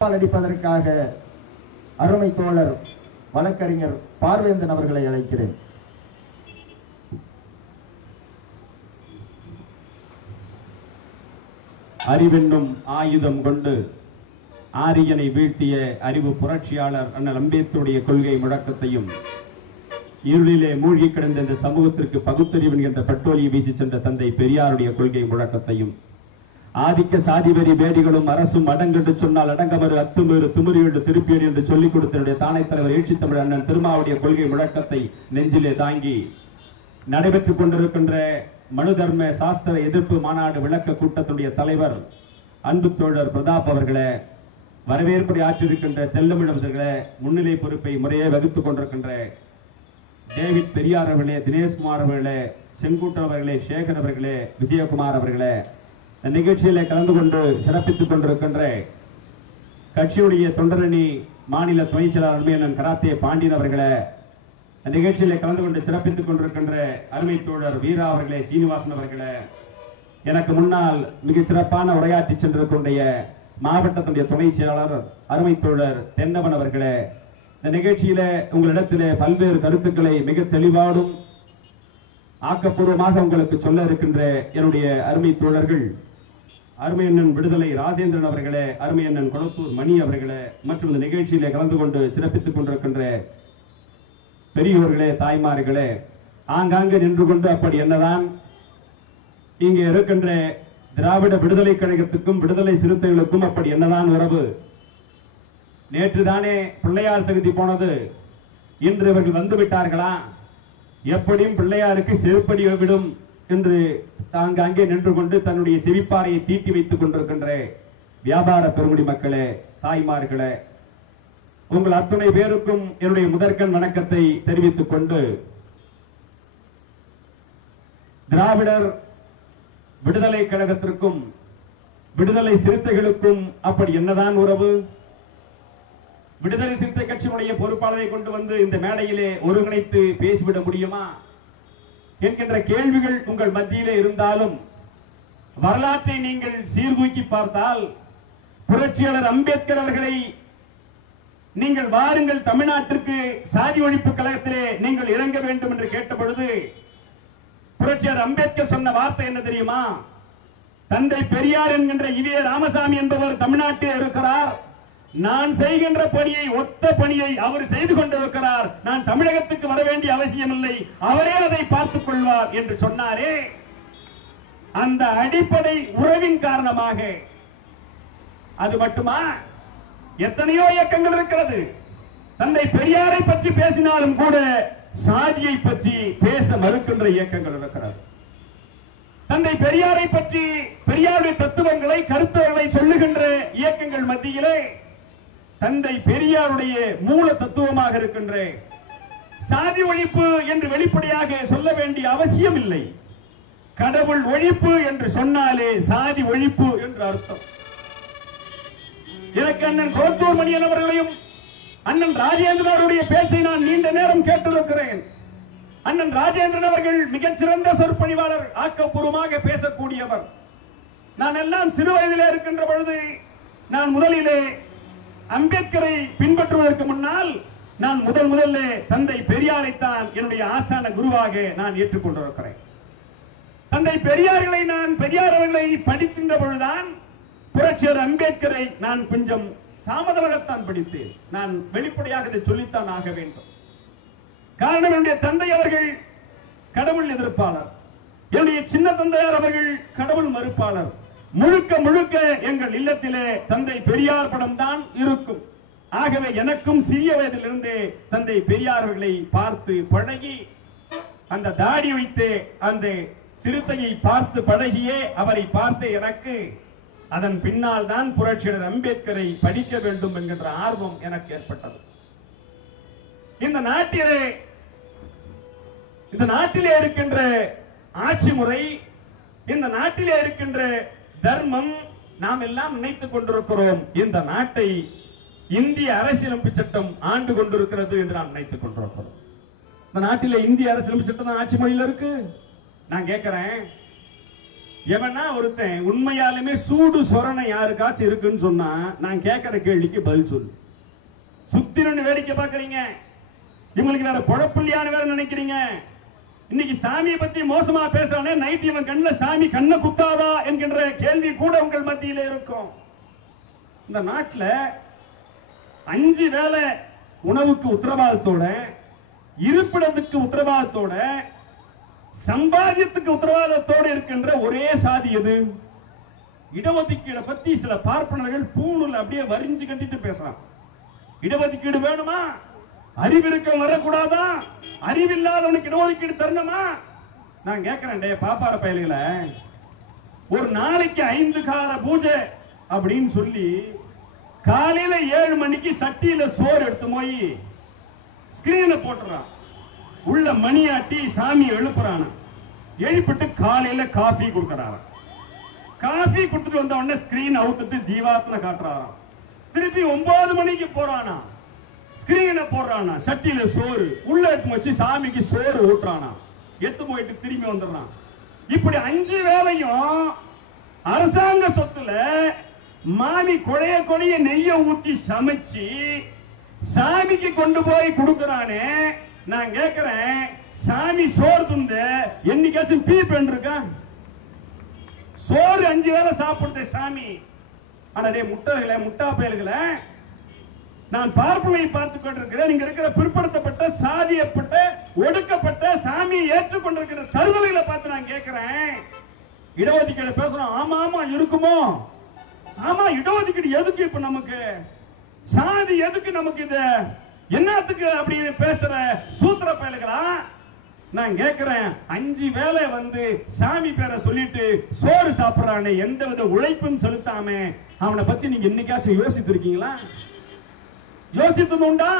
அடிப்பதற்காக அருமை தோழர் வழக்கறிஞர் பார்வேந்தன் அவர்களை அழைக்கிறேன். அறிவென்னும் ஆயுதம் கொண்டு ஆரியனை வீழ்த்திய அறிவு புரட்சியாளர் அண்ணல் அம்பேத்கருடைய கொள்கை முழக்கத்தையும் இருளிலே மூழ்கி கிடந்த இந்த சமூகத்திற்கு பகுத்தறிவு என்கின்ற பட்டோலியை வீசி சென்ற தந்தை பெரியாருடைய கொள்கை முழக்கத்தையும் ஆதிக்க சாதிபதி வேடிகளும் அரசும் அடங்கென்று சொன்னால் அடங்கமறு அத்துமீறு துமிறு என்று திருப்பியடி என்று சொல்லிக் கொடுத்தனுடைய தானை தலைவர் எழுச்சி தமிழ் அண்ணன் திருமாவுடைய கொள்கை முழக்கத்தை நெஞ்சிலே தாங்கி நடைபெற்றுக் கொண்டிருக்கின்ற மனு தர்ம சாஸ்திர எதிர்ப்பு மாநாடு விளக்க கூட்டத்துடைய தலைவர் அன்பு தோழர் பிரதாப் அவர்களே வரவேற்புரை ஆற்றிருக்கின்ற தெல்லமிழ் அவர்களே முன்னிலை பொறுப்பை முறையே வகுத்துக் கொண்டிருக்கின்ற டேவிட் பெரியார் அவர்களே தினேஷ்குமார் அவர்களே செங்குட்டன் அவர்களே சேகர் அவர்களே விஜயகுமார் அவர்களே நிகழ்ச்சியில கலந்து கொண்டு சிறப்பித்துக் கொண்டிருக்கின்ற கட்சியுடைய தொண்டரணி மாநில துணை செயலாளர் அருமையண்ணன் கராத்தே பாண்டியன் அவர்களை நிகழ்ச்சியில கலந்து கொண்டு சிறப்பித்துக் கொண்டிருக்கின்ற அருமை தோழர் வீரா அவர்களே சீனிவாசன் அவர்களை எனக்கு முன்னால் மிக சிறப்பான உரையாற்றி சென்றிருக்கின்ற மாவட்டத்துடைய துணை செயலாளர் அருமை தோழர் தென்னவன் அவர்களே இந்த நிகழ்ச்சியில உங்களிடத்திலே பல்வேறு கருத்துக்களை மிக தெளிவாடும் ஆக்கப்பூர்வமாக உங்களுக்கு சொல்ல இருக்கின்ற என்னுடைய அருமை தோழர்கள் அருமையண்ணன் விடுதலை ராஜேந்திரன் அவர்களே அருமையண்ணன் கொளத்தூர் மணி அவர்களே மற்றும் இந்த நிகழ்ச்சியிலே கலந்து கொண்டு சிறப்பித்துக் கொண்டிருக்கின்ற பெரியோர்களே தாய்மார்களே ஆங்காங்கு நின்று கொண்டு அப்படி என்னதான்? இங்கே இருக்கின்ற திராவிட விடுதலை கழகத்துக்கும் விடுதலை சிறுத்தைகளுக்கும் அப்படி என்னதான் உறவு? நேற்று தானே பிள்ளையார் சகுதி போனது. இன்று இவர்கள் வந்து விட்டார்களா? எப்படியும் பிள்ளையாருக்கு செருப்படி விடும். என்று தாங்க அங்கே நின்று கொண்டு தன்னுடைய செவிப்பாறையை தீட்டி வைத்துக் கொண்டிருக்கின்ற வியாபார பெருமுடி மக்களே தாய்மார்களே உங்கள் அத்துணை பேருக்கும் என்னுடைய முதற்கண் வணக்கத்தை தெரிவித்துக் கொண்டு திராவிடர் விடுதலை கழகத்திற்கும் விடுதலை சிறுத்தைகளுக்கும் அப்படி என்னதான் உறவு? விடுதலை சிறுத்தை கட்சியினுடைய பொறுப்பாளரை கொண்டு வந்து இந்த மேடையிலே ஒருங்கிணைத்து பேசிவிட முடியுமா? என்கின்ற கேள்விகள் உங்கள் மத்தியிலே இருந்தாலும் வரலாற்றை நீங்கள் சீர்தூக்கி பார்த்தால் புரட்சியாளர் அம்பேத்கர் அவர்களை நீங்கள் வாருங்கள் தமிழ்நாட்டிற்கு சாதி ஒழிப்பு கழகத்திலே நீங்கள் இறங்க வேண்டும் என்று கேட்ட பொழுது புரட்சியாளர் அம்பேத்கர் சொன்ன வார்த்தை என்ன தெரியுமா? தந்தை பெரியார் என்கின்ற இதே ராமசாமி என்பவர் தமிழ்நாட்டில் இருக்கிறார். நான் செய்கின்ற பணியை ஒத்த பணியை அவர் செய்து கொண்டிருக்கிறார். நான் தமிழகத்துக்கு வர வேண்டிய அவசியம் இல்லை அவரே அதை பார்த்துக் கொள்வார் என்று சொன்னாரே. அந்த அடிப்படை உறவின் காரணமாக. அது மட்டுமா? எத்தனையோ இயக்கங்கள் இருக்கிறது. தந்தை பெரியாரை பற்றி பேசினாலும் கூட சாதியை பற்றி பேச மறுக்கின்ற இயக்கங்கள் இருக்கிறது. தந்தை பெரியாரை பற்றி பெரியாருடைய தத்துவங்களை கருத்துகளை சொல்லுகின்ற இயக்கங்கள் மத்தியிலே தந்தை பெரியாருடைய மூல தத்துவமாக இருக்கின்ற சாதி ஒழிப்பு என்று வெளிப்படையாக சொல்ல வேண்டிய அவசியம் இல்லை கடவுள் ஒழிப்பு என்று சொன்னாலே சாதி ஒழிப்பு என்று அர்த்தம். எனக்கு அண்ணன் கோத்தூர் மணியன் அவர்களையும் அண்ணன் ராஜேந்திரன் அவருடைய பேச்சை நான் நீண்ட நேரம் கேட்டிருக்கிறேன். அண்ணன் ராஜேந்திரன் அவர்கள் மிகச் சிறந்த சொற்பொழிவாளர் ஆக்கப்பூர்வமாக பேசக்கூடியவர். நான் எல்லாம் சிறு வயதிலே இருக்கின்ற பொழுது நான் முதலிலே அம்பேத்கரை பின்பற்றுவதற்கு முன்னால் நான் முதல் முதல்ல தந்தை பெரியாரைத்தான் என்னுடைய ஆசான குருவாக நான் ஏற்றுக்கொண்டிருக்கிறேன். தந்தை பெரியார்களை நான் பெரியார் அவர்களை படிக்கின்ற பொழுதுதான் புரட்சியர் அம்பேத்கரை நான் கொஞ்சம் தாமதமாகத்தான் படித்தேன். நான் வெளிப்படையாக இதை சொல்லித்தான் ஆக வேண்டும். காரணம் என்னுடைய தந்தை அவர்கள் கடவுள் எதிர்ப்பாளர். என்னுடைய சின்ன தந்தையார் அவர்கள் கடவுள் மறுப்பாளர். முழுக்க முழுக்க எங்கள் இல்லத்திலே தந்தை பெரியார் படம் தான் இருக்கும். ஆகவே எனக்கும் சிறிய வயதிலிருந்தே தந்தை பெரியார்களை பார்த்து பழகி அந்த தாடி வைத்து அந்த சிறுத்தையை பார்த்து பழகியே அவரை பார்த்து எனக்கு அதன் பின்னால் தான் புரட்சியர் அம்பேத்கரை படிக்க வேண்டும் என்கின்ற ஆர்வம் எனக்கு ஏற்பட்டது. இந்த நாட்டிலே இந்த நாட்டிலே இருக்கின்ற ஆட்சி முறை இந்த நாட்டிலே இருக்கின்ற தர்மம் நாம் எல்லாம் நினைத்துக் கொண்டிருக்கிறோம் இந்த நாட்டை இந்திய அரசியலமைப்பு சட்டம் ஆண்டு கொண்டிருக்கிறது என்று நாம் நினைத்துக் கொண்டிருக்கிறோம். இந்த நாட்டில் இந்திய அரசியலமைப்பு சட்டம் தான் ஆட்சி மொழியில இருக்கு. நான் கேட்கிறேன் எவனா ஒருத்தன் உண்மையாலுமே சூடு சொரணை யாருக்காச்சும் இருக்குன்னு சொன்னா நான் கேட்கிற கேள்விக்கு பதில் சொல்லு. சுத்தி வேடிக்கை பாக்குறீங்க இவங்களுக்கு வேற குழப்பில்லையான்னு வேற நினைக்கிறீங்க. இன்னைக்கு சாமியை பத்தி மோசமா பேசுறவனே நைட் இவன் சாமி கண்ணை குத்தாதா என்கின்ற கேள்வி கூட உங்கள் மத்தியில் இருக்கும். இந்த நாட்டில் அஞ்சு வேளை உணவுக்கு உத்தரவாதத்தோட இருப்பிடத்துக்கு உத்தரவாதத்தோட சம்பாதியத்துக்கு உத்தரவாதத்தோடு இருக்கின்ற ஒரே சாதி எது? இடஒதுக்கீடை பத்தி சில பார்ப்பனர்கள் பூணுல அப்படியே வரிஞ்சு கட்டிட்டு பேசுறான் இடஒதுக்கீடு வேணுமா? அறிவிருக்கம் வரக்கூடாதா? அறிவில்லாதவனுக்கு இடஒதுக்கீடு தரணுமா? நான் கேட்கிறேன் டே பாப்பார பயல்களை. ஒரு நாளைக்கு ஐந்து கால பூஜை அப்படின்னு சொல்லி காலையில ஏழு மணிக்கு சட்டியில சோறு எடுத்து போய் ஸ்கிரீனை போட்டுறான். உள்ள மணியாட்டி சாமி எழுப்புறான. எழுப்பிட்டு காலையில காஃபி கொடுக்கறாராம் காஃபி கொடுத்துட்டு வந்த உடனே ஸ்கிரீன் அவுத்துட்டு தீபாத்துல காட்டுறாராம் திருப்பி ஒன்பது மணிக்கு போறானா? ஸ்கிரீனை போடுறானா. சட்டியில சோறு. உள்ள எடுத்து வச்சு சாமிக்கு சோறு ஊட்டுறானா. எத்து போயிட்டு திரும்பி வந்துடுறான். இப்படி அஞ்சு வேலையும் அரசாங்க சொத்துல மாமி கொடைய கொடைய நெய்ய ஊத்தி சமைச்சு சாமிக்கு கொண்டு போய் கொடுக்கறானே. நான் கேக்குறேன் சாமி சோறு துண்டு என்னைக்காச்சும் பீ இருக்கா? சோறு அஞ்சு வேளை சாப்பிடுது சாமி. ஆனா டே முட்டைகளை முட்டா பயல்களை. நான் பார்ப்பனை பார்த்துக் கொண்டிருக்கிறேன். இங்க இருக்கிற பிற்படுத்தப்பட்ட சாதியப்பட்ட ஒடுக்கப்பட்ட சாமியை ஏற்றுக்கொண்டிருக்கிற தருதலைகளை பார்த்து நான் கேட்கிறேன். இடஒதுக்கீடு பேசணும். ஆமா ஆமா இருக்குமோ? ஆமா இடஒதுக்கீடு எதுக்கு இப்ப நமக்கு? சாதி எதுக்கு நமக்கு இது? என்னத்துக்கு அப்படின்னு பேசுற சூத்திர பயலுகளா? நான் கேட்கிறேன். அஞ்சு வேலை வந்து சாமி பேரை சொல்லிட்டு சோறு சாப்பிடுறானே எந்த வித உழைப்பும் செலுத்தாம அவனை பத்தி நீங்க என்னைக்காச்சும் யோசித்திருக்கீங்களா? யோசித்தது உண்டா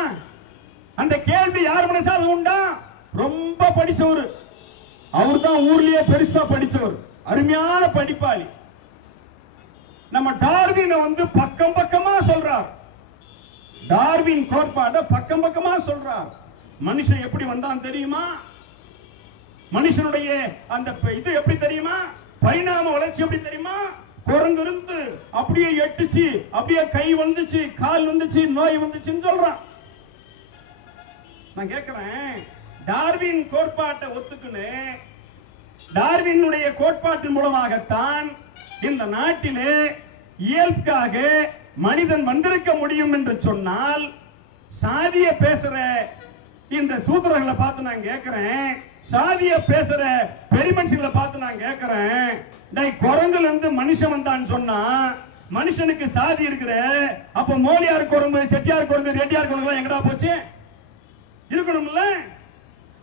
அந்த கேள்வி யார் மனசால உண்டா ரொம்ப படிச்சவர். அவர் தான் ஊர்லயே பெருசா படிச்சவர். அருமையான படிப்பாளி. நம்ம டார்வினை வந்து பக்கம் பக்கமா சொல்றார். டார்வின் கோட்பாட பக்கம் பக்கமா சொல்றார். மனுஷன் எப்படி வந்தான் தெரியுமா? மனுஷனுடைய அந்த இது எப்படி தெரியுமா? பரிணாம வளர்ச்சி எப்படி தெரியுமா? குரங்கு இருந்து அப்படியே எட்டுச்சு அப்படியே கை வந்துச்சு கால் வந்துச்சு நோய் வந்துச்சுன்னு சொல்றான். நான் கேட்கிறேன் டார்வின் கோட்பாட்டை ஒத்துக்குன்னு டார்வினுடைய கோட்பாட்டின் மூலமாகத்தான் இந்த நாட்டிலே இயல்புக்காக மனிதன் வந்திருக்க முடியும் என்று சொன்னால் சாதிய பேசுற இந்த சூத்திரர்களை பார்த்து நான் கேட்கிறேன் சாதிய பேசுற பெருமனுஷங்களை பார்த்து நான் கேட்கிறேன் டேய் குரங்குல இருந்து மனுஷன் வந்தான்னு சொன்னா மனுஷனுக்கு சாதி இருக்கிற அப்ப மோடியார் குரங்கு செட்டியார் குரங்கு ரெட்டியார் குரங்கு எல்லாம் எங்கடா போச்சு? இருக்கணும்ல?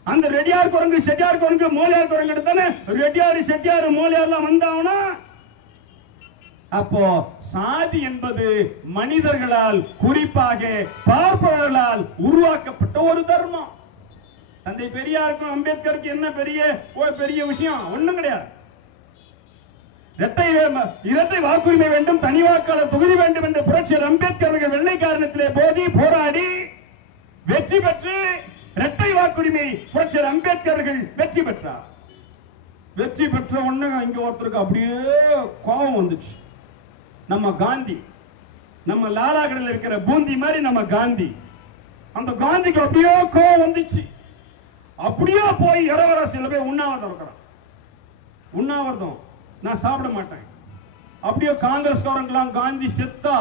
அந்த ரெட்டியார் குரங்கு செட்டியார் குரங்கு மோலியார் குரங்கு தானே ரெட்டியார் செட்டியார் மோலியார்லாம் வந்தாவனா அப்போ சாதி என்பது மனிதர்களால் குறிப்பாக பார்ப்பவர்களால் உருவாக்கப்பட்ட ஒரு தர்மம். தந்தை பெரியாருக்கும் அம்பேத்கருக்கு என்ன பெரிய பெரிய விஷயம்? ஒண்ணும் கிடையாது. இரட்டை வாக்குரிமை வேண்டும் தனி வாக்காளர் தொகுதி வேண்டும் என்ற புரட்சியர் அம்பேத்கர் அவர்கள் வெள்ளை காரணத்திலே போதி போராடி வெற்றி பெற்று இரட்டை வாக்குரிமை புரட்சியர் அம்பேத்கர் அவர்கள் வெற்றி பெற்றார். வெற்றி பெற்ற உடனே இங்க ஒருத்தருக்கு அப்படியே கோபம் வந்துச்சு. நம்ம காந்தி நம்ம லாலா கடையில் இருக்கிற பூந்தி மாதிரி நம்ம காந்தி. அந்த காந்திக்கு அப்படியே கோபம் வந்துச்சு. அப்படியே போய் இடவராசியில் போய் உண்ணாவிரதம் இருக்கிறான் உண்ணாவிரதம். நான் சாப்பிட மாட்டேன். அப்படியே காங்கிரஸ்காரங்களாம் காந்தி செத்தா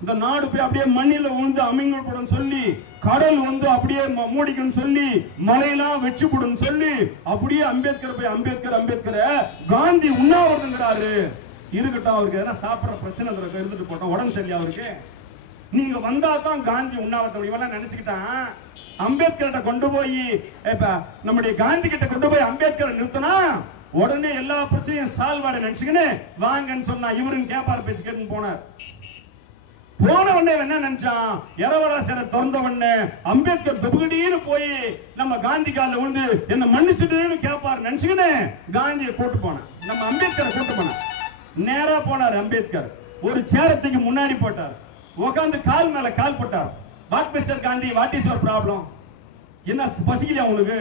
இந்த நாடு போய் அப்படியே மண்ணில விழுந்து அமைங்கப்படும் சொல்லி கடல் வந்து அப்படியே ம- சொல்லி மலையெல்லாம் வச்சு போடும் சொல்லி அப்படியே அம்பேத்கர் போய் அம்பேத்கர் அம்பேத்கர் காந்தி உண்ணாவிரதங்கிறாரு. இருக்கட்டும் அவருக்கு எதனா சாப்பிட்ற பிரச்சனை இருந்துட்டு போட்டோம். உடம்பு சரியா அவருக்கு? நீங்க வந்தா தான் காந்தி உண்ணாவிரதம் இவெல்லாம் நினைச்சுக்கிட்டான். அம்பேத்கர்கிட்ட கொண்டு போய் இப்ப நம்முடைய காந்தி கிட்ட கொண்டு போய் அம்பேத்கர் நிறுத்தினா உடனே எல்லா பிரச்சனையும் சால்வ் ஆட நினைச்சுக்கின்னு வாங்கன்னு சொன்னா இவரும் கேப்பார் பேச்சு கேட்டுன்னு போனார். போன உடனே என்ன நினைச்சான்? இரவராசரை திறந்த உடனே அம்பேத்கர் தொபுகடின்னு போய் நம்ம காந்தி காலில் விழுந்து என்ன மன்னிச்சுட்டுன்னு கேட்பார் நினைச்சுக்கின்னு காந்தியை கூட்டு போனேன் நம்ம அம்பேத்கரை கூட்டு போனேன் நேரா போனார் அம்பேத்கர். ஒரு சேரத்துக்கு முன்னாடி போட்டார். உட்காந்து கால் மேல கால் போட்டார். What mister Gandhi what is your problem என்ன பசிக்கலையா உங்களுக்கு?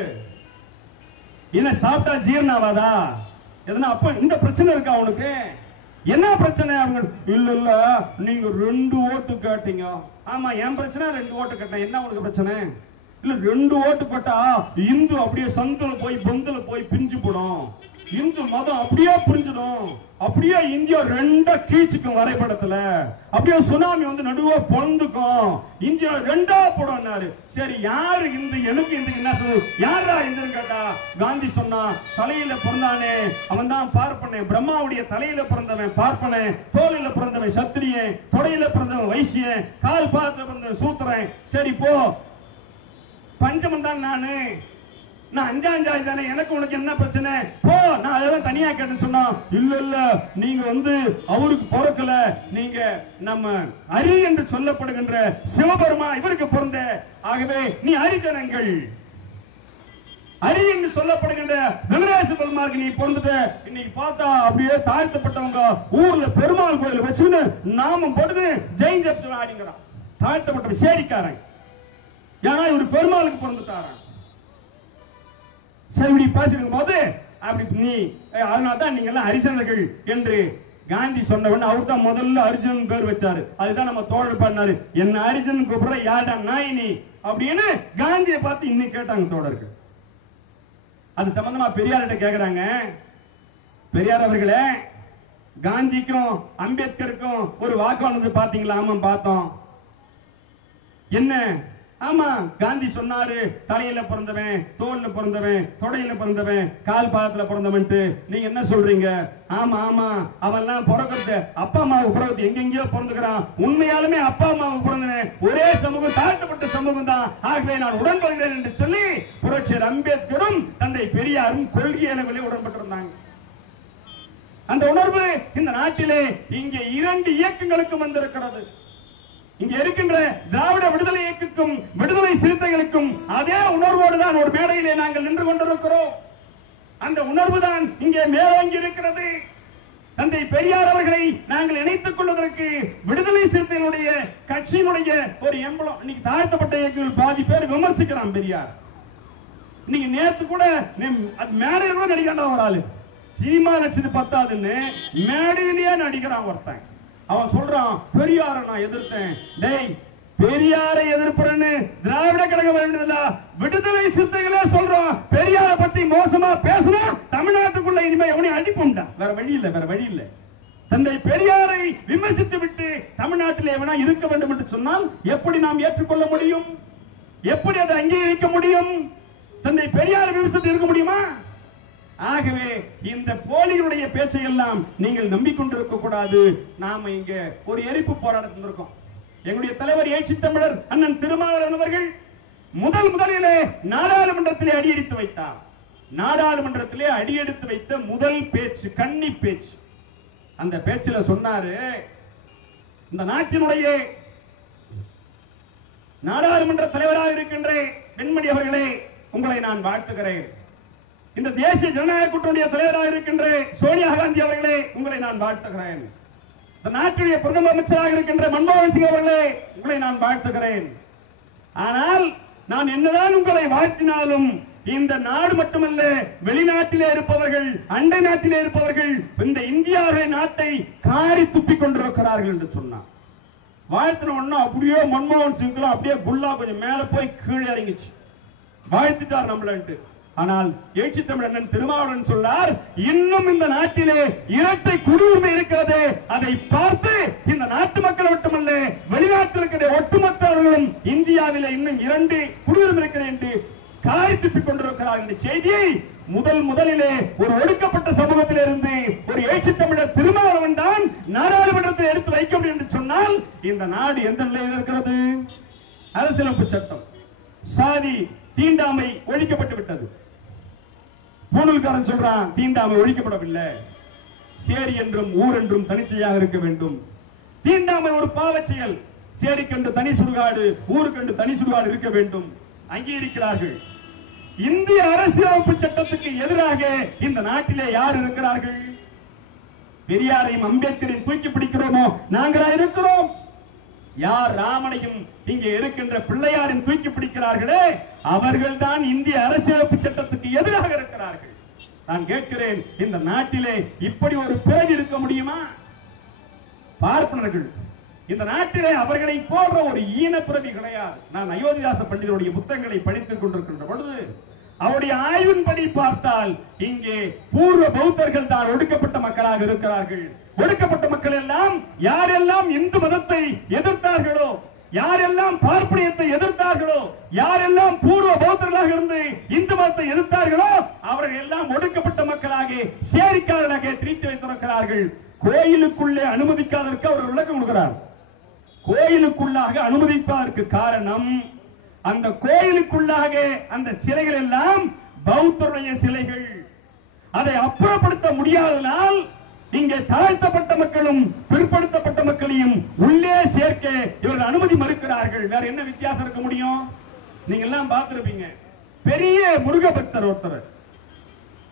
என்ன சாப்பிட்டா ஜீரணம் எதனா அப்ப இந்த பிரச்சனை இருக்கா அவனுக்கு என்ன பிரச்சனை? அவங்க இல்ல இல்ல. நீங்க ரெண்டு ஓட்டு கேட்டீங்க. ஆமா என் பிரச்சனை ரெண்டு ஓட்டு கேட்டேன். என்ன உனக்கு பிரச்சனை? இல்ல ரெண்டு ஓட்டு போட்டா இந்து அப்படியே சந்துல போய் பொந்துல போய் பிஞ்சு போடும். இந்து மதம் அப்படியே புரிஞ்சிடும். அப்படியே இந்தியா ரெண்டா கீச்சுக்கும் வரைபடத்துல. அப்படியே சுனாமி வந்து நடுவா பொழந்துக்கும். இந்தியா ரெண்டா போடும்னாரு. சரி யாரு இந்த? எனக்கு இந்த என்ன சொல்லு யாரா இந்துன்னு கேட்டா காந்தி சொன்னா தலையில பிறந்தானே அவன் தான் பார்ப்பனே. பிரம்மாவுடைய தலையில பிறந்தவன் பார்ப்பனே. தோலில பிறந்தவன் சத்திரியன். தொடையில பிறந்தவன் வைசியன். கால் பாதத்துல பிறந்தவன் சூத்திரன். சரி போ. பஞ்சமன் தான் நானு. நான் அஞ்சாம் தானே எனக்கு உனக்கு என்ன பிரச்சனை? போ நான் அதெல்லாம் தனியா கேட்டேன்னு சொன்னா இல்ல இல்ல நீங்க வந்து அவருக்கு பிறக்கல. நீங்க நம்ம அரி என்று சொல்லப்படுகின்ற சிவபெருமா இவருக்கு பிறந்த ஆகவே நீ அரிஜனங்கள் அரி என்று சொல்லப்படுகின்ற வெங்கடேச பெருமாளுக்கு நீ பிறந்துட்ட இன்னைக்கு பார்த்தா அப்படியே தாழ்த்தப்பட்டவங்க ஊர்ல பெருமாள் கோயில் வச்சுன்னு நாமம் போட்டு ஜெயின் ஜப்து ஆடிங்கிறான். தாழ்த்தப்பட்ட சேரிக்காரன் ஏன்னா இவர் பெருமாளுக்கு பிறந்துட்டாரன் இப்படி பேசிருக்கும் போது அப்படி நீ அதனால்தான் அதனால தான் நீங்க எல்லாம் ஹரிசனர்கள் என்று காந்தி சொன்னவன் அவர் தான் முதல்ல அர்ஜுன் பேர் வச்சாரு. அதுதான் நம்ம தோழர் பண்ணாரு என்ன அர்ஜுன் கூப்பிடுற? யாடா நாய் நீ? அப்படின்னு காந்தியை பார்த்து இன்னும் கேட்டாங்க தோழர்கள். அது சம்பந்தமா பெரியார்கிட்ட கேக்குறாங்க. பெரியார் அவர்களே காந்திக்கும் அம்பேத்கருக்கும் ஒரு வாக்கானது பாத்தீங்களா ஆமா பார்த்தோம். என்ன? ஆமா காந்தி சொன்னாரு தலையில பிறந்தவன் தோல்ல பிறந்தவன் தொடையில பிறந்தவன் கால் பாதத்துல பிறந்தவன்ட்டு நீங்க என்ன சொல்றீங்க? ஆமா ஆமா அவன்லாம் பிறக்கிறது அப்பா அம்மாவுக்கு பிறகு எங்கெங்கயோ பிறந்துக்கிறான் உண்மையாலுமே அப்பா அம்மாவுக்கு பிறந்தவன் ஒரே சமூகம் தாழ்த்தப்பட்ட சமூகம் தான். ஆகவே நான் உடன்படுகிறேன் என்று சொல்லி புரட்சியர் அம்பேத்கரும் தந்தை பெரியாரும் கொள்கை அளவிலே உடன்பட்டிருந்தாங்க. அந்த உணர்வு இந்த நாட்டிலே இங்கே இரண்டு இயக்கங்களுக்கு வந்திருக்கிறது. இங்க இருக்கின்ற திராவிட விடுதலை இயக்கத்துக்கும் விடுதலை சிறுத்தைகளுக்கும் அதே உணர்வோடு தான் ஒரு மேடையிலே நாங்கள் நின்று கொண்டிருக்கிறோம். அந்த உணர்வு தான் இங்கே மேலோங்கி இருக்கிறது. தந்தை பெரியார் அவர்களை நாங்கள் இணைத்துக் கொள்வதற்கு விடுதலை சிறுத்தைகளுடைய கட்சியினுடைய ஒரு எம்பளம் இன்னைக்கு தாழ்த்தப்பட்ட இயக்கங்கள் பாதி பேர் விமர்சிக்கிறான் பெரியார். நீங்க நேத்து கூட நீ- அது கூட நடிக்கிறான் ஒரு ஆளு. சினிமா நடிச்சது பத்தாதுன்னு மேடையிலேயே நடிக்கிறான் ஒருத்தன். அவன் சொல்றான் பெரியாரை நான் எதிர்த்தேன். டேய் பெரியாரை எதிர்ப்புறன்னு திராவிட கழகம் வேண்டியதில்ல விடுதலை சிறுத்தைகளே சொல்றோம் பெரியாரை பத்தி மோசமா பேசினா தமிழ்நாட்டுக்குள்ள இனிமே எவனையும் அடிப்போம்டா. வேற வழி இல்ல வேற வழி இல்ல. தந்தை பெரியாரை விமர்சித்து விட்டு தமிழ்நாட்டில் எவனா இருக்க வேண்டும் என்று சொன்னால் எப்படி நாம் ஏற்றுக்கொள்ள முடியும்? எப்படி அதை அங்கீகரிக்க முடியும்? தந்தை பெரியார் விமர்சித்து இருக்க முடியுமா? ஆகவே இந்த போலிகளுடைய பேச்சை எல்லாம் நீங்கள் நம்பிக்கொண்டிருக்க கூடாது நாம இங்க ஒரு எரிப்பு போராட்டத்தில் இருக்கோம் எங்களுடைய தலைவர் ஏச்சி தமிழர் அண்ணன் திருமாவளவன் அவர்கள் முதல் முதலிலே நாடாளுமன்றத்திலே அடியெடுத்து வைத்தார். நாடாளுமன்றத்திலே அடியெடுத்து வைத்த முதல் பேச்சு கன்னி பேச்சு. அந்த பேச்சுல சொன்னாரு இந்த நாட்டினுடைய நாடாளுமன்ற தலைவராக இருக்கின்ற வெண்மணி அவர்களே உங்களை நான் வாழ்த்துகிறேன். இந்த தேசிய ஜனநாயக கூட்டணிய தலைவராக இருக்கின்ற சோனியா காந்தி அவர்களே உங்களை நான் வாழ்த்துகிறேன். இந்த நாட்டுடைய பிரதம அமைச்சராக இருக்கின்ற மன்மோகன் சிங் அவர்களே உங்களை நான் வாழ்த்துகிறேன். ஆனால் நான் என்னதான் உங்களை வாழ்த்தினாலும் இந்த நாடு மட்டுமல்ல வெளிநாட்டிலே இருப்பவர்கள் அண்டை நாட்டிலே இருப்பவர்கள் இந்த இந்தியாவுடைய நாட்டை காரி துப்பிக் கொண்டிருக்கிறார்கள் என்று சொன்னார். வாழ்த்தின உடனே அப்படியே மன்மோகன் சிங்லாம் அப்படியே குல்லா கொஞ்சம் மேல போய் கீழே இறங்கிச்சு. வாழ்த்துட்டார் நம்மளன்ட்டு. ஆனால் எழுச்சி தமிழன் திருமாவளவன் சொன்னார் இன்னும் இந்த நாட்டிலே இரட்டை குடியுரிமை இருக்கிறது அதை பார்த்து இந்த நாட்டு மக்கள் மட்டுமல்ல வெளிநாட்டில் இருக்கிற ஒட்டுமொத்தவர்களும் இந்தியாவில இன்னும் இரண்டு குடியுரிமை இருக்கிறது என்று காய் துப்பிக் கொண்டிருக்கிறார் என்ற செய்தியை முதல் முதலிலே ஒரு ஒடுக்கப்பட்ட சமூகத்திலிருந்து ஒரு எழுச்சி தமிழர் திருமாவளவன் தான் நாடாளுமன்றத்தில் எடுத்து வைக்க முடியும் என்று சொன்னால் இந்த நாடு எந்த நிலையில் இருக்கிறது? அரசியலமைப்பு சட்டம். சாதி தீண்டாமை ஒழிக்கப்பட்டு விட்டது. பூணூல்காரன் சொல்றான் தீண்டாமை ஒழிக்கப்படவில்லை. சேரி என்றும் ஊர் என்றும் தனித்தையாக இருக்க வேண்டும். தீண்டாமை ஒரு பாவச் செயல். சேரிக்கென்று தனி சுடுகாடு ஊருக்கென்று தனி சுடுகாடு இருக்க வேண்டும். அங்கீகரிக்கிறார்கள் இந்திய அரசியலமைப்பு சட்டத்துக்கு எதிராக இந்த நாட்டிலே யார் இருக்கிறார்கள்? பெரியாரையும் அம்பேத்கரையும் தூக்கி பிடிக்கிறோமோ? நாங்களா இருக்கிறோம். யார் ராமனையும் இங்கே இருக்கின்ற பிள்ளையாரின் தூக்கி பிடிக்கிறார்களே அவர்கள்தான் இந்திய அரசியலமைப்பு சட்டத்துக்கு எதிராக இருக்கிறார்கள். நான் கேட்கிறேன் இந்த நாட்டிலே இப்படி ஒரு பிறகு இருக்க முடியுமா? பார்ப்பனர்கள் இந்த நாட்டிலே அவர்களை போன்ற ஒரு ஈன பிறவி கிடையாது. நான் அயோத்திதாச பண்டிதருடைய புத்தகங்களை படித்துக் கொண்டிருக்கின்ற பொழுது அவருடைய ஆய்வின்படி பார்த்தால் இங்கே பூர்வ பௌத்தர்கள் தான் ஒடுக்கப்பட்ட மக்களாக இருக்கிறார்கள். ஒடுக்கப்பட்ட மக்கள் எல்லாம் யாரெல்லாம் இந்து மதத்தை எதிர்த்தார்களோ யாரெல்லாம் பார்ப்பனியத்தை எதிர்த்தார்களோ யாரெல்லாம் பூர்வ பௌத்தர்களாக இருந்து இந்து மதத்தை எதிர்த்தார்களோ அவர்கள் எல்லாம் ஒடுக்கப்பட்ட மக்களாக சேரிக்காரனாக திரித்து வைத்திருக்கிறார்கள். கோயிலுக்குள்ளே அனுமதிக்காததற்கு அவர் விளக்கம் கொடுக்கிறார். கோயிலுக்குள்ளாக அனுமதிப்பதற்கு காரணம் அந்த கோயிலுக்குள்ளாக அந்த சிலைகள் எல்லாம் பௌத்தருடைய சிலைகள். அதை அப்புறப்படுத்த முடியாதனால் இங்கே தாழ்த்தப்பட்ட மக்களும் பிற்படுத்தப்பட்ட மக்களையும் உள்ளே சேர்க்க இவர்கள் அனுமதி மறுக்கிறார்கள். வேற என்ன வித்தியாசம் இருக்க முடியும்? நீங்க எல்லாம் பார்த்திருப்பீங்க. பெரிய முருக பக்தர் ஒருத்தர்.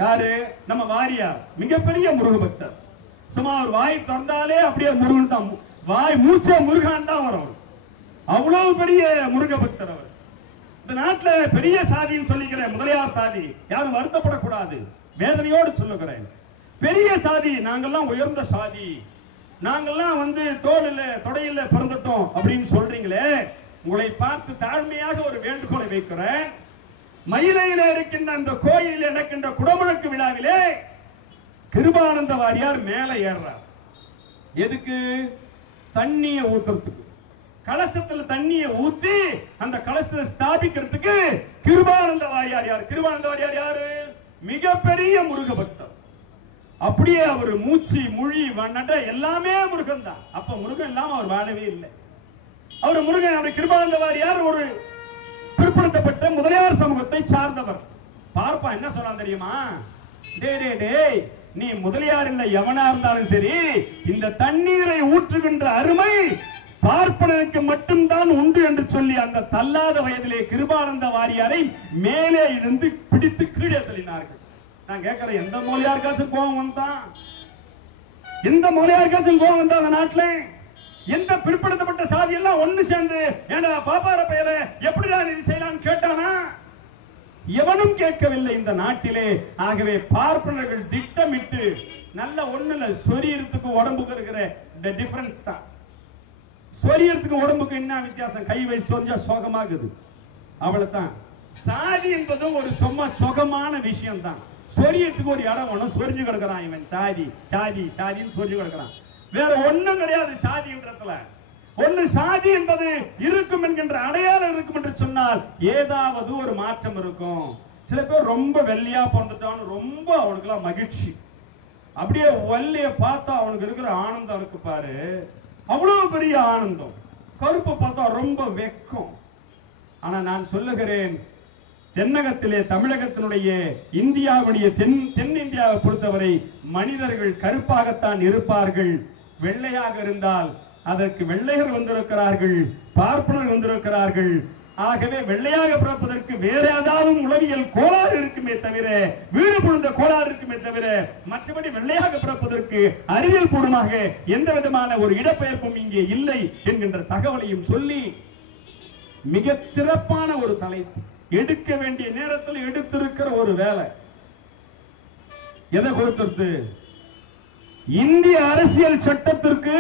யாரு? நம்ம வாரியார். மிகப்பெரிய முருக பக்தர் சும்மா ஒரு வாய் திறந்தாலே அப்படியே முருகன் தான். வாய் மூச்ச முருகான் தான் வரும் அவ்வளவு பெரிய முருக பக்தர் அவர். இந்த நாட்டுல பெரிய சாதின்னு சொல்லிக்கிறேன். முதலியார் சாதி. யாரும் வருத்தப்படக்கூடாது. வேதனையோடு சொல்லுகிறேன். பெரிய சாதி நாங்கள்லாம் உயர்ந்த சாதி. நாங்கெல்லாம் வந்து தோளில் தொடையில பிறந்துட்டோம் அப்படின்னு சொல்றீங்களே உங்களை பார்த்து தாழ்மையாக ஒரு வேண்டுகோளை வைக்கிறேன். மயிலையில இருக்கின்ற அந்த கோயிலில் நடக்கின்ற குடமுழக்கு விழாவிலே கிருபானந்த வாரியார் மேலே ஏறுறார். எதுக்கு? தண்ணியை ஊத்துறதுக்கு. கலசத்துல தண்ணியை ஊத்தி அந்த கலசத்தை ஸ்தாபிக்கிறதுக்கு கிருபானந்த வாரியார் யார்? கிருபானந்த வாரியார் யாரு? மிகப்பெரிய முருக பக்தர் அப்படியே அவர் மூச்சு மொழி நட எல்லாமே முருகன் தான் அப்ப முருகன் இல்லாம அவர் வாழவே இல்லை. அவர் முருகன் அவருடைய கிருபானந்த வாரியார் ஒரு பிற்படுத்தப்பட்ட முதலியார் சமூகத்தை சார்ந்தவர். பார்ப்பா என்ன சொன்னான் தெரியுமா? டே டே டேய் நீ முதலியார் இல்ல எவனா இருந்தாலும் சரி இந்த தண்ணீரை ஊற்றுகின்ற அருமை பார்ப்பனருக்கு மட்டும்தான் உண்டு என்று சொல்லி அந்த தள்ளாத வயதிலே கிருபானந்த வாரியாரை மேலே இருந்து பிடித்து கீழே தள்ளினார்கள். நான் கேட்கிறேன் எந்த மொழியாருக்காச்சும் கோபம் வந்தான் எந்த மொழியாருக்காச்சும் கோபம் வந்தா அந்த நாட்டுல? எந்த பிற்படுத்தப்பட்ட சாதி எல்லாம் ஒண்ணு சேர்ந்து ஏண்டா பாப்பார பெயர எப்படிடா இது செய்யலாம்னு கேட்டானா? எவனும் கேட்கவில்லை இந்த நாட்டிலே. ஆகவே பார்ப்பனர்கள் திட்டமிட்டு நல்ல ஒண்ணுல சொரியறதுக்கு உடம்புக்கு இருக்கிற டிஃபரன்ஸ் தான். சொரியறதுக்கு உடம்புக்கு என்ன வித்தியாசம்? கை வை சொரிஞ்சா சோகமாகுது. அவ்வளவுதான். சாதி என்பதும் ஒரு சும்மா சுகமான விஷயம் தான் சொரியத்துக்கு ஒரு இடம் ஒன்று சொரிஞ்சு கிடக்குறான் இவன். சாதி சாதி சாதின்னு சொரிஞ்சு கிடக்கிறான். வேற ஒன்றும் கிடையாது சாதின்றதுல. ஒன்று சாதி என்பது இருக்கும் என்கின்ற அடையாளம் இருக்கும் என்று சொன்னால் ஏதாவது ஒரு மாற்றம் இருக்கும். சில பேர் ரொம்ப வெள்ளியா பிறந்துட்டான்னு ரொம்ப அவனுக்குலாம் மகிழ்ச்சி. அப்படியே வள்ளிய பார்த்தா அவனுக்கு இருக்கிற ஆனந்தம் இருக்கு பாரு. அவ்வளவு பெரிய ஆனந்தம். கருப்பை பார்த்தா ரொம்ப வெக்கம். ஆனா நான் சொல்லுகிறேன் தென்னகத்திலே தமிழகத்தினுடைய இந்தியாவுடைய தென் தென்னிந்தியாவை பொறுத்தவரை மனிதர்கள் கருப்பாகத்தான் இருப்பார்கள். வெள்ளையாக இருந்தால் அதற்கு வெள்ளையர் வந்திருக்கிறார்கள் பார்ப்பனர் வந்திருக்கிறார்கள். ஆகவே வெள்ளையாக பிறப்பதற்கு வேற ஏதாவது உளவியல் கோளாறு இருக்குமே தவிர வீடு புழுந்த கோளாறு இருக்குமே தவிர மற்றபடி வெள்ளையாக பிறப்பதற்கு அறிவியல் பூர்வமாக எந்த விதமான ஒரு இடப்பெயர்ப்பும் இங்கே இல்லை என்கின்ற தகவலையும் சொல்லி மிக சிறப்பான ஒரு தலைப்பு. எடுக்க வேண்டிய நேரத்தில் எடுத்திருக்கிற ஒரு வேலை. எதை கொடுத்திருக்கு? இந்திய அரசியல் சட்டத்திற்கு